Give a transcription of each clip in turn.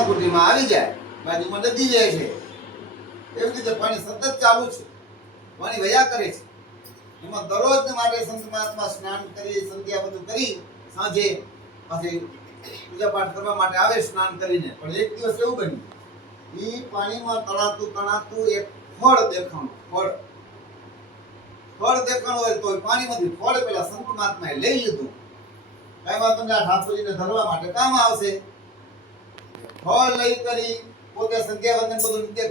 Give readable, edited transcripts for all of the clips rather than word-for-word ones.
કડાકુટીમાં આવી જાય, બાજુમાં નદી જાય છે, એવી રીતે પાણી સતત ચાલુ છે, પાણી વયા કરે છે. એમાં દરરોજ માટે સંત મહાત્મા સ્નાન કરી, સંધ્યા બધું કરી, સાંજે પાછી પૂજા પાઠ કરવા માટે આવે સ્નાન કરીને. પણ એક દિવસ એવું બન્યું, એ પાણીમાં તણાતું એક ફળ દેખાણું. ફળ દેખાણું હોય તો પાણીમાંથી ફળ પેલા સંત મહાત્માએ લઈ લીધું. કઈ વાતો નહીં, આ ઠાકોરજીને ધરવા માટે કામ આવશે. ફળ લઈ કરી પોતે સંધ્યા વંદન બધું નિત્ય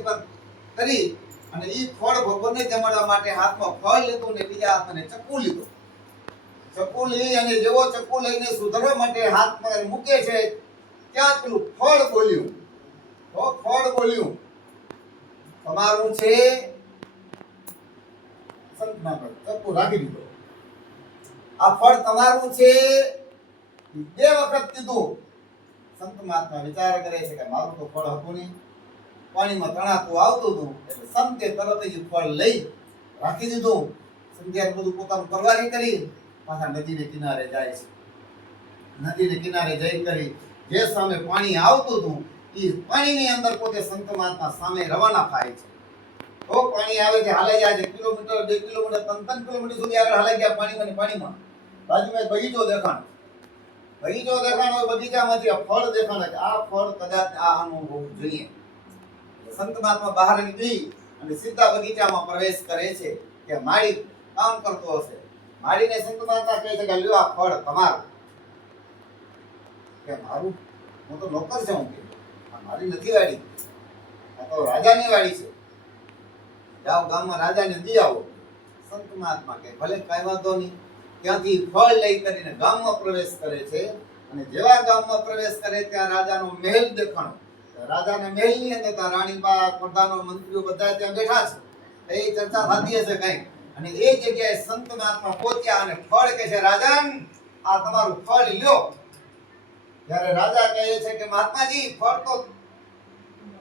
કરી અને ઈ ફળ ભગવાનને જમાડવા માટે હાથમાં ફળ લીધું ને બીજા હાથમાં ચક્કુ લીધું. ચક્કુ લઈ અને જેવો ચક્કુ લઈને સુધરવા માટે હાથમાં મૂકે છે ત્યાં પેલું ફળ બોલ્યું. તો ફળ બોલ્યું, તમારું છે. સંતના પર ચક્કુ રાખી દીધો. આ ફળ તમારું છે. બે વખત કીધું. સંત મહાત્મા વિચાર કરે છે કે મારું તો ફળ હતું નહીં, પાણીમાં તણાતું આવતું હતું, એટલે સંતે તરત જ ફળ લઈ રાખી દીધું. સંધ્યા બધું પોતાનું પરવારી કરી પાછા નદીને કિનારે જાય છે. નદીને કિનારે જઈ કરી જે સામે પાણી આવતું હતું એ પાણીની અંદર પોતે સંત મહાત્મા સામે રવાના થાય છે. તો પાણી આવે છે, હાલે જાય છે, કિલોમીટર 2 કિલોમીટર 3 કિલોમીટર સુધી આગળ હાલે ગયા પાણીમાં. બાજુમાં એક બગીચો દેખાણો. બગીચામાંથી આ ફળ દેખાણે છે. આ ફળ કદાચ આનું હોવું જોઈએ. સંત મહાત્મા બહાર નીકળી અને સીધા બગીચામાં પ્રવેશ કરે છે કે માળી કામ કરતો હશે. માળીને સંત મહાત્મા કહે છે કે લ્યો આ ફળ તમારું. કે મારું? હું તો નોકર છું. કે આ મારી નથી વાડી, આ તો રાજાની વાડી છે. જાઓ ગામમાં રાજાને દી આવો. સંત મહાત્મા કે ભલે કાંઈ વાંધો નહીં. ત્યાંથી ફળ લઈ કરીને ગામમાં પ્રવેશ કરે છે અને જેવા ગામમાં પ્રવેશ કરે ત્યાં રાજાનો મહેલ દેખાણો. રાજાના મહેલની અંદર ત્યાં રાણીબા, પ્રધાનો, મંત્રીઓ બધા ત્યાં બેઠા છે. એ ચર્ચા થતી હશે કંઈક અને એ જગ્યાએ સંત મહાત્મા પહોંચ્યા અને ફળ કહે છે, રાજન આ તમારું ફળ લ્યો. ત્યારે રાજા કહે છે કે મહાત્માજી ફળ તો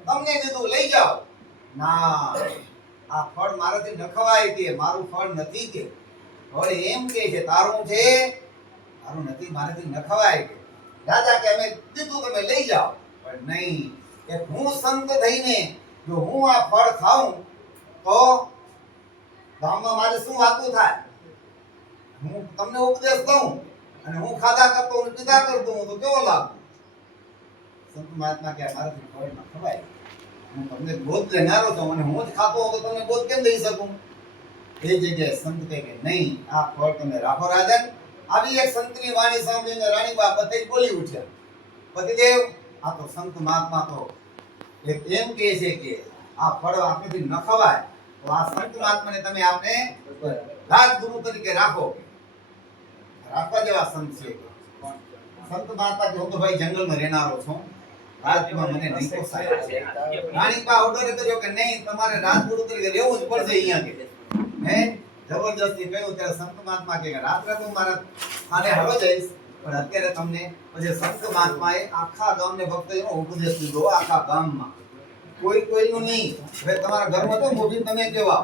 તમને દીધું, લઈ જાઓ. ના, આ ફળ મારાથી ન ખવાય, કે મારું ફળ નથી. કે હવે એમ કે છે તારું છે, તારું નથી, મારાથી ન ખવાય. કે રાજા કે અમે દીધું, તમે લઈ જાઓ. પણ નહીં, કે હું સંત થઈને જો હું આ ફળ ખાઉં તો ગામમાં મારે શું વાતું થાય? હું તમને ઉપદેશ દઉં અને હું ખાધા કરતો હું પીધા કરતો હું તો કેવો લાગુ? સંત મહાત્મા કે મારાથી ફળ ન ખવાય. હું તમને બોધ લેનારો છું અને હું જ ખાતો હોઉં તો તમને બોધ કેમ દઈ શકું? એ જગ્યાએ સંત કહે કે નહીં, આ ફળ તમે રાખો રાજન. આવી એક સંતની વાણી સાંભળીને રાણીબા બધા બોલી ઉઠ્યા, પતિદેવ આ તો સંત મહાત્મા તો એમ કહે છે કે આ ફળ આપણાથી ન ખવાય, તો આ સંત મહાત્માને તમે આપણે રાજગુરુ તરીકે રાખો. રાખવા જેવા સંત છે. સંત મહાત્મા કે હું તો ભાઈ જંગલમાં રહેનારો છું, રાજમાં મને નહીં પોસાય. રાણીબા ઓર્ડર કર્યો કે નહીં, તમારે રાજગુરુ તરીકે રહેવું જ પડશે અહીંયા. કે હે જબરદસ્તી કહ્યું. ત્યારે સંત મહાત્મા કે રાત્રે તો મારા થાને હવે જઈશ, પણ અત્યારે તમને પછી સંત મહાત્માએ આખા ગામને ભક્ત એનો ઉપદેશ દીધો. આખા ગામમાં કોઈનું નહીં. હવે તમારા ઘરમાં તો મોભી તમે કેવા